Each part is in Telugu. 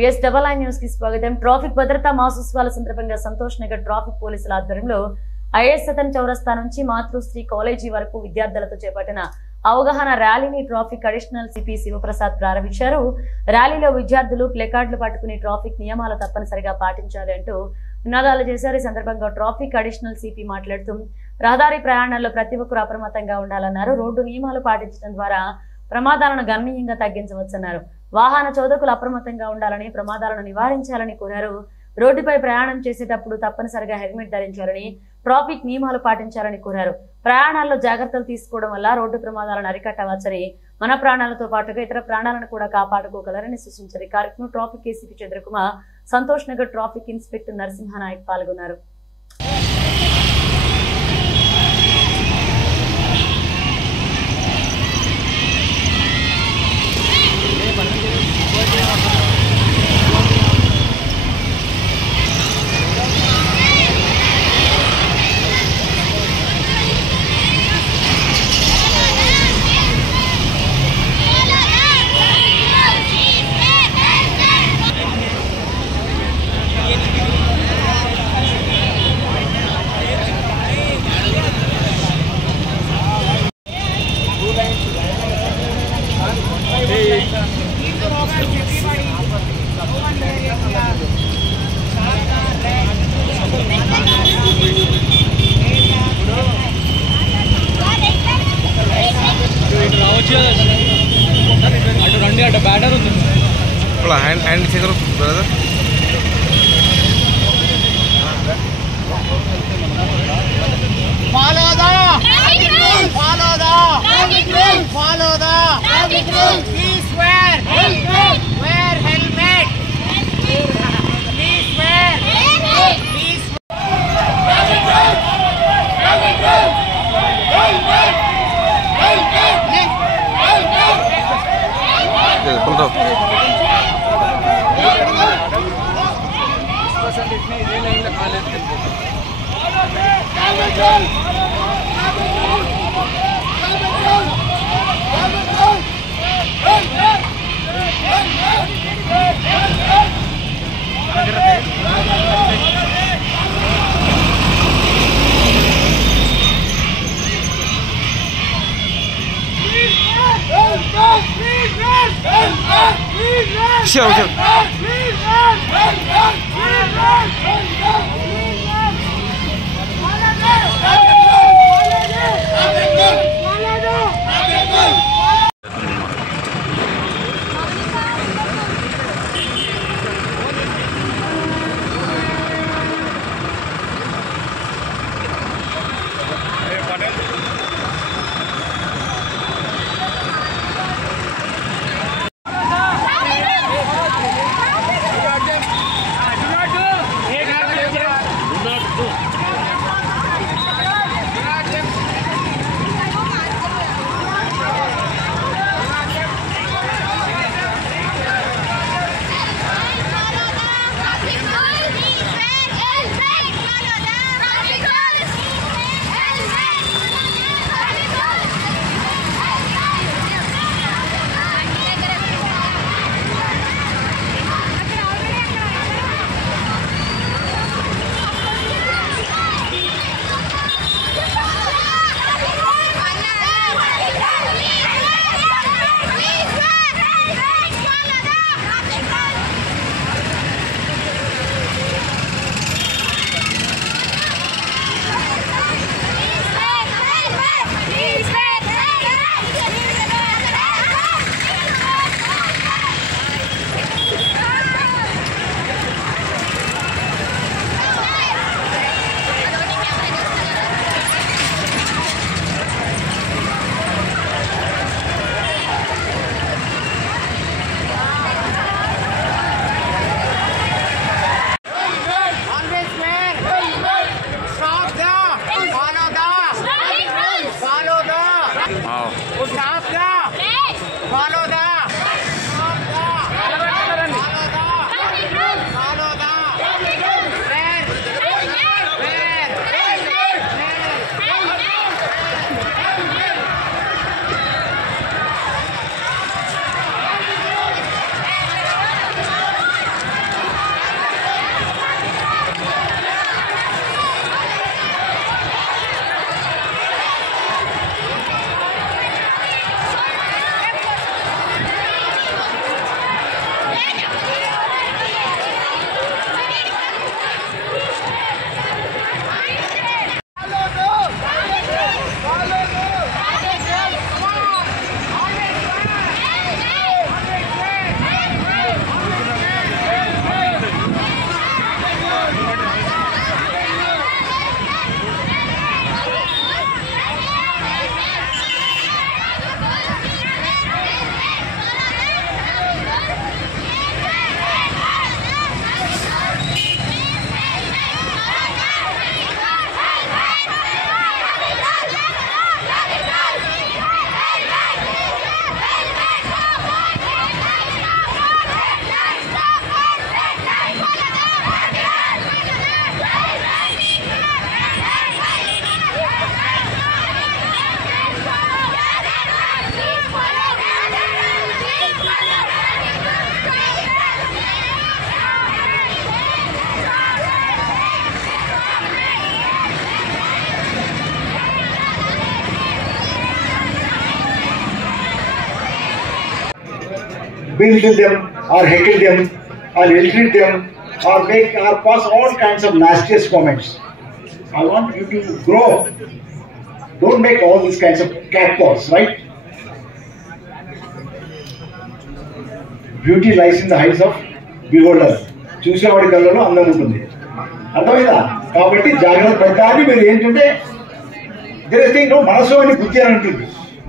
VSII న్యూస్ కి స్వాగతం. ట్రాఫిక్ భద్రతా మాసోత్సవాల సందర్భంగా సంతోష్ నగర్ ట్రాఫిక్ పోలీసుల ఆధ్వర్యంలో ఐఎస్ సతన్ చౌరస్తా నుంచి మాతృశ్రీ కాలేజీ వరకు విద్యార్థులతో చేపట్టిన అవగాహన ర్యాలీని ట్రాఫిక్ అడిషనల్ సిపి శివప్రసాద్ ప్రారంభించారు. ర్యాలీలో విద్యార్థులు ప్లెకార్డులు పట్టుకుని ట్రాఫిక్ నియమాలు తప్పనిసరిగా పాటించాలి అంటూ నినాదాలు చేశారు. ఈ సందర్భంగా ట్రాఫిక్ అడిషనల్ సిపి మాట్లాడుతూ రహదారి ప్రయాణాల్లో ప్రతి ఒక్కరూ అప్రమత్తంగా ఉండాలన్నారు. రోడ్డు నియమాలు పాటించడం ద్వారా ప్రమాదాలను గణనీయంగా తగ్గించవచ్చన్నారు. వాహన చోదకులు అప్రమత్తంగా ఉండాలని, ప్రమాదాలను నివారించాలని కోరారు. రోడ్డుపై ప్రయాణం చేసేటప్పుడు తప్పనిసరిగా హెల్మెట్ ధరించాలని, ట్రాఫిక్ నియమాలు పాటించాలని కోరారు. ప్రయాణాల్లో జాగ్రత్తలు తీసుకోవడం వల్ల రోడ్డు ప్రమాదాలను అరికట్టవచ్చని, మన ప్రాణాలతో పాటుగా ఇతర ప్రాణాలను కూడా కాపాడుకోగలరని సూచించారు. ఈ కార్యక్రమంలో traffic ACP Chandrakumar, Santosh Nagar traffic inspector Narasimha Naik పాల్గొన్నారు. అటు బ్యాటర్ ఉంది హ్యాండ్ చేయగలరు brother. Follow the traffic rules. Follow the traffic rules. Follow the traffic rules. Please wear helmet. Wear helmet. Please wear helmet. Please traffic rules. Traffic rules. Helmet. Helmet. Sure. belittle them or heckle them or ill-treat them or make or pass all kinds of nastiest comments. I want you to grow. Don't make all these kinds of catcalls, right? Beauty lies in the eyes of beholder. చూసేవాడి కళ్ళలో అందం ఉంటుంది. అర్థమైందా? కాబట్టి జాగ్రత్త పడతారని మీరు ఏంటంటే మనసు అని బుద్ధి అని ఉంటుంది.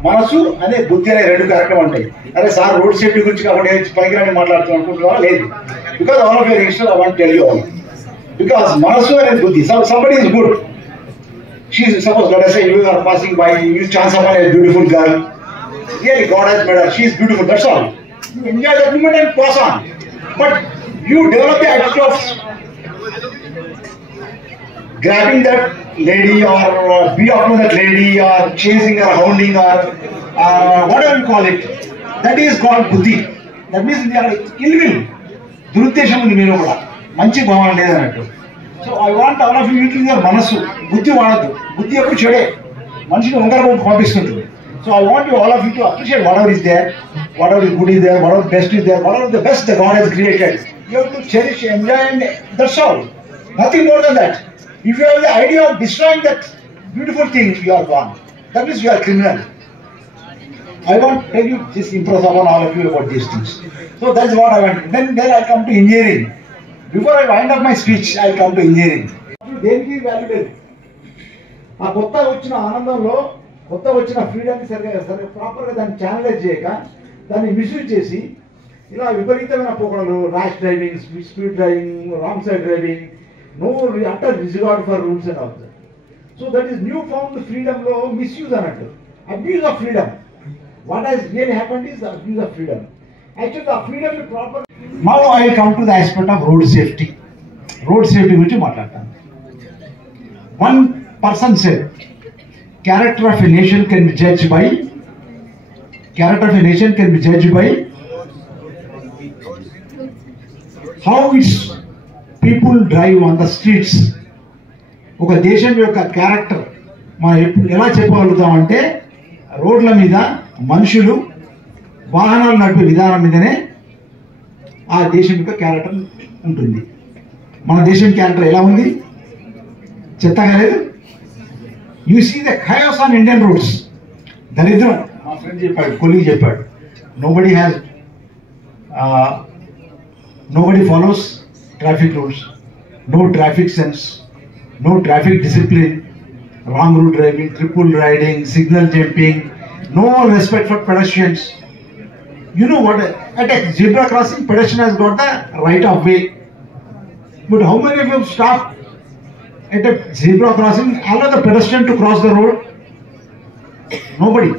మనసు అనే బుద్ధి అనే రెండు కార్యక్రమం ఉంటాయి. అరే సార్ రోడ్ సేఫ్టీ గురించి కాబట్టి పనికిరాని మాట్లాడుతూ అనుకుంటున్నావా? లేదు. Because all of your youngsters I want tell you all. Because మనసు అనేది బుద్ధి. somebody is good. She's suppose let us say you are passing by, you chance upon a beautiful girl. Really God has made her. She is beautiful. That's all. You enjoy that moment and pass on. But you develop the attitude of grabbing that lady or beat up to that lady or chasing her, hounding her, whatever you call it. That is called buddhi. That means they are ill will. దురుద్దేశం ఉంది మీరు కూడా, మంచి భావన లేదన్నట్టు. So I want all of you to your మనస్సు. బుద్ధి వాడద్దు. బుద్ధి ఎప్పుడు చెడే, మనిషిని ఉంగరం పంపిస్తుంటుంది. So I want you all of you to appreciate whatever is there, whatever good is there, whatever best is there, whatever the best the God he's created. You have to cherish, enjoy and that's all. Nothing more than that. If you have the idea of destroying that beautiful thing, you are gone. That means you are criminal. I want to tell you this, impress upon all of you about these things. So that's what I want. Then I come to engineering. Before I wind up my speech, I come to engineering. దేనికి వాల్యూ లేదు. ఆ కొత్త వచ్చిన ఆనందంలో, కొత్త వచ్చిన ఫ్రీడమ్ని సరిగా ప్రాపర్గా దాన్ని ఛానలైజ్ చేయక, దాన్ని మిస్యూజ్ చేసి ఇలా విపరీతమైన పోకడలు, rash driving, speed driving, wrong side driving, no utter disregard for rules and all that. So that is newfound freedom law misuse anattu, abuse of freedom. What has really happened is the abuse of freedom. Actually the freedom is proper. Now I will come to the aspect of road safety. Road safety guరించి మాట్లాడతాను. One person said character of a nation can be judged by how its people drive on the streets. ఒక దేశం యొక్క క్యారెక్టర్ మనం ఎలా చెప్పగలుగుతాం అంటే, రోడ్ల మీద మనుషులు వాహనాలు నడిపే విధానం మీదనే ఆ దేశం యొక్క క్యారెక్టర్ ఉంటుంది. మన దేశం క్యారెక్టర్ ఎలా ఉంది? చెత్తగా లేదు. You see the chaos on Indian roads. దరిద్రం. మా ఫ్రెండ్ చెప్పాడు, కొలీగ్ చెప్పాడు, nobody follows traffic rules, no traffic sense, no traffic discipline, wrong route driving, triple riding, signal jumping, no respect for pedestrians. You know what? At a zebra crossing, pedestrian has got the right of way. But how many of you stop at a zebra crossing, allow the pedestrian to cross the road? Nobody.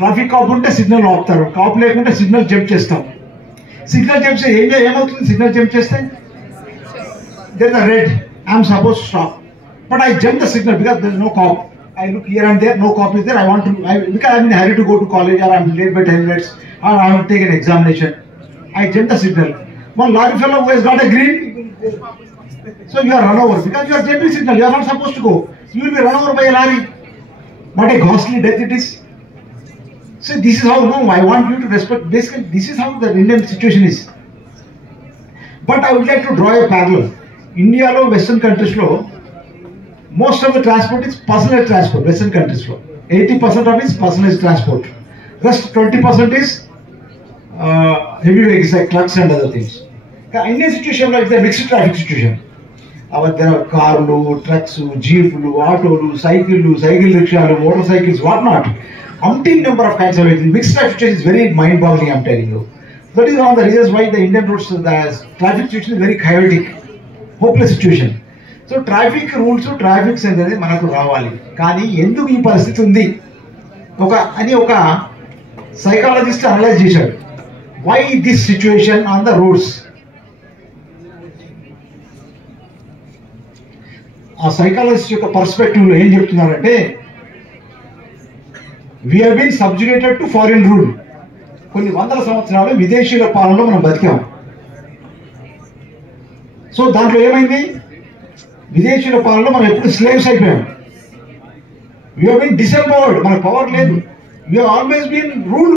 Traffic cop unte signal ఆపుతారు, కాప్ లేకుంటే సిగ్నల్ జంప్ చేస్తాం. సిగ్నల్ జంప్ చేస్తే ఏమవుతుంది? సిగ్నల్ జంప్ చేస్తే there is a red, I am supposed to stop, but I jump the signal because there is no cop. I look here and there, no cop is there. Because I am in a hurry to go to college, or I am late by 10 minutes, or I have to take an examination. I jump the signal. One lorry fellow who has got a green, so you are run over because you are jumping signal. You are not supposed to go. You will be run over by a lorry. What a ghastly death it is. So this is how, no, I want you to respect. Basically, this is how the Indian situation is. But I would like to draw a parallel. ఇండియాలో వెస్టర్న్ కంట్రీస్లో most of the transport is personal transport. Western కంట్రీస్లో 80% of is personal transport. Rest 20% is heavy vehicles like trucks and other things. Indian situation like the mixed traffic situation. There are కార్లు, ట్రక్స్, జీపులు, ఆటోలు, సైకిళ్ళు, సైకిల్ రిక్షాలు, motor cycles, what not. Umpteen number of kinds of vehicles. Mixed traffic situation is very mind-boggling, I am telling you. That is one of the reasons why the Indian roads, the traffic situation is very chaotic, hopeless situation. So traffic rules, traffic sense అనేది మనకు రావాలి. కానీ ఎందుకు ఈ పరిస్థితి ఉంది ఒక సైకాలజిస్ట్ అనలైజ్ చేశాడు. Why this situation on the roads? ఆ సైకాలజిస్ట్ యొక్క పర్స్పెక్టివ్ లో ఏం చెప్తున్నారంటే, we have been subjugated to foreign rule. కొన్ని వందల సంవత్సరాలు విదేశీయుల పాలనలో మనం బతికాం. సో దాంట్లో ఏమైంది? విదేశీయుల పాలనలో మనం ఎప్పుడు స్లేవ్స్ అయిపోయాం. we have been disempowered. మన పవర్ లేదు. we have always been ruled